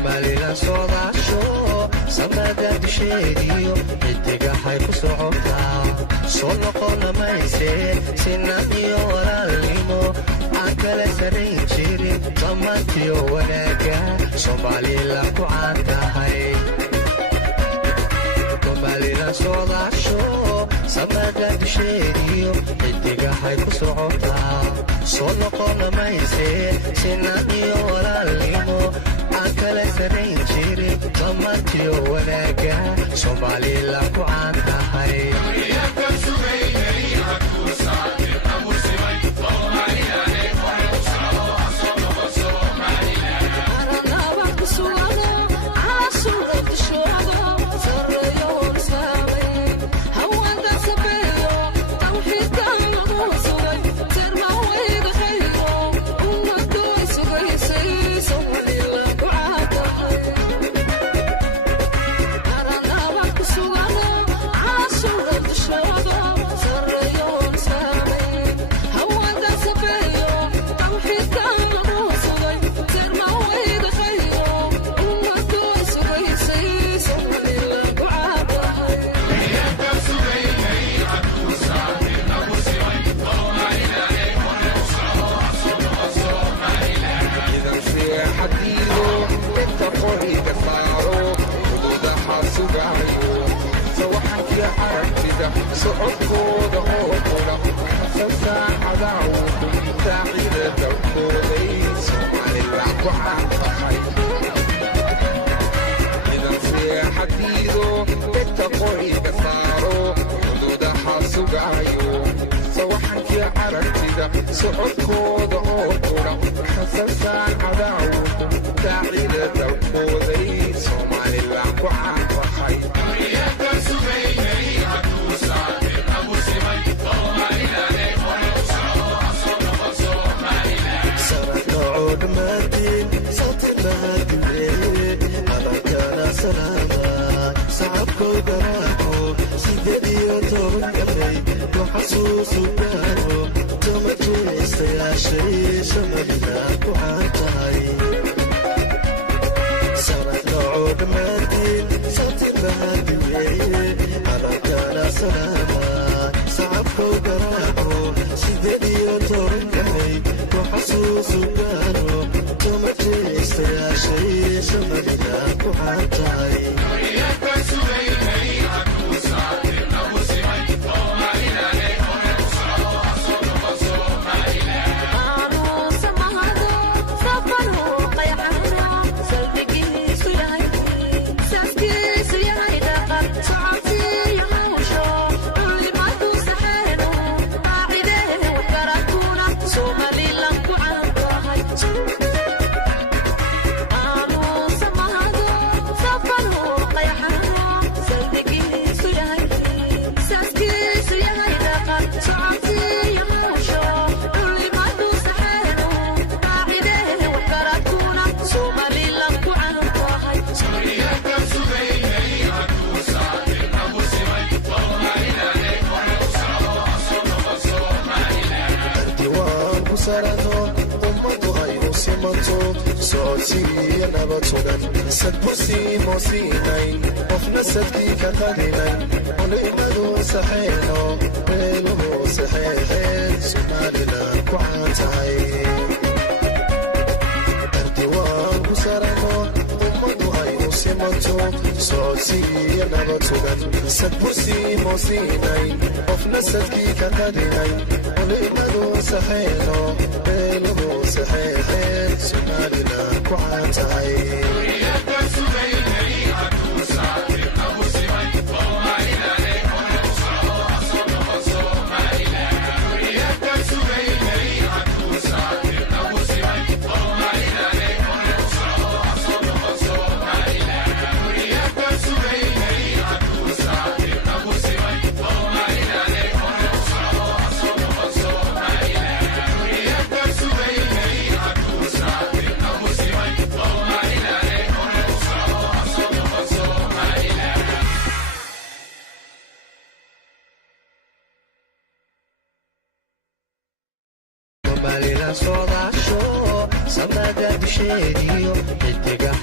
Somalila sodasho samada disheediyo xidigahay ku socotaa soo noqona mayse sinamiyo walaalnimo aan kala sarayn jirin dhammaantiyo wanaaga Somalila ku caantahay Somalila sodasho samada disheediyo xidigahay ku socotaa soo noqona mayse sinamiyo walaalnimo kala sarayn jirin dhammaantiyo wanaaga Somalila ku caantahay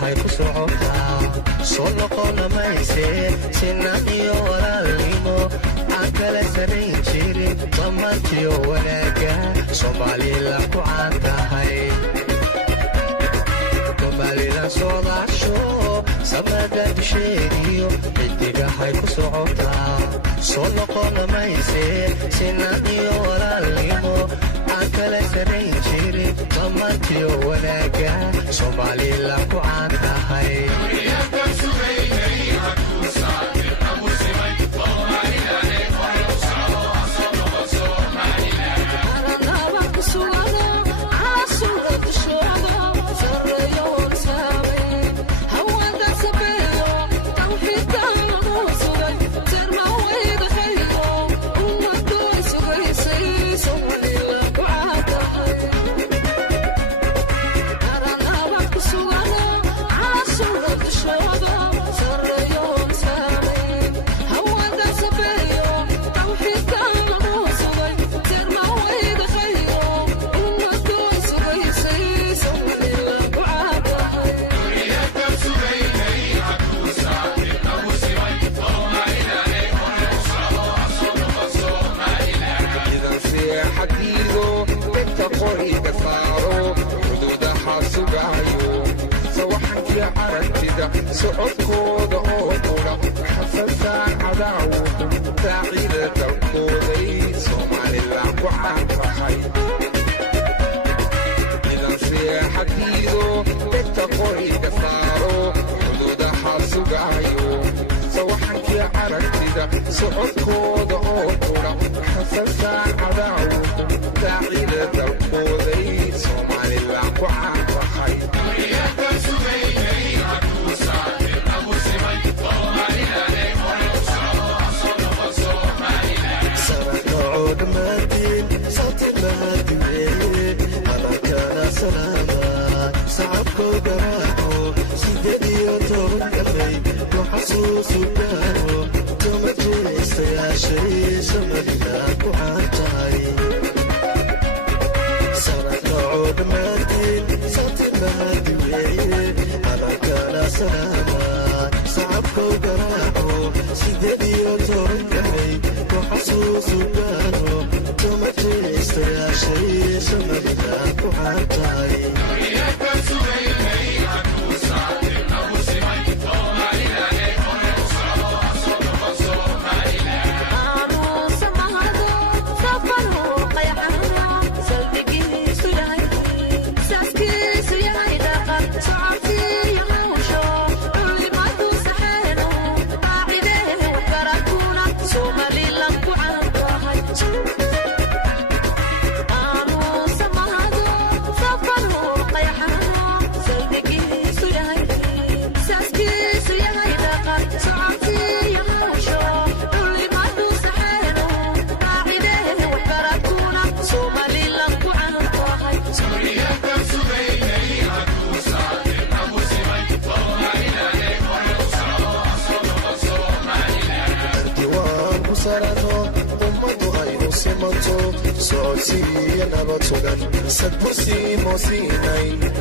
xidigahay ku socotaa soo noqona mayse sinaan iyo walaalnimo aan kala sanayn jirin dhammaantiyo wanaaga soomaalila ku caan tahay somalilan soodaasho samada dusheediyo xidigahay ku socotaa soo noqona mayse sinaan iyo walaalnimo aan kala sanayn jirin dhammaantiyo wanaaga soomaalila ku caan tahay socodkooda oo qura xasansaan cadaawuhu daacida dalkooday somalilan ku caan tahay idan seexadiido dhegta qoriga saaro xuduudaha sugaayo sawaxankii aragtida socodkooda oo qura xasansaan cadaawuhu daacida dalkooday somalilan ku caan tahay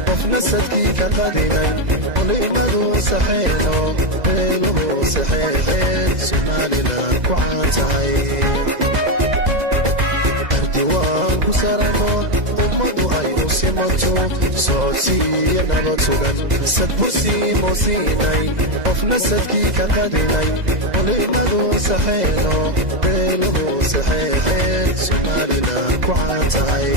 qofna sadkii ka qadinay olimadu saxeeno beeluhu saxeexeen somalilan ku caan tahay ardiwaan ku sarano ummadu aynu simato socodsiiyo nabad sugan sadbursii moosiinay qofna sadkii ka qadinay olimadu saxeeno beeluhu saxeexeen somalilan ku caan tahay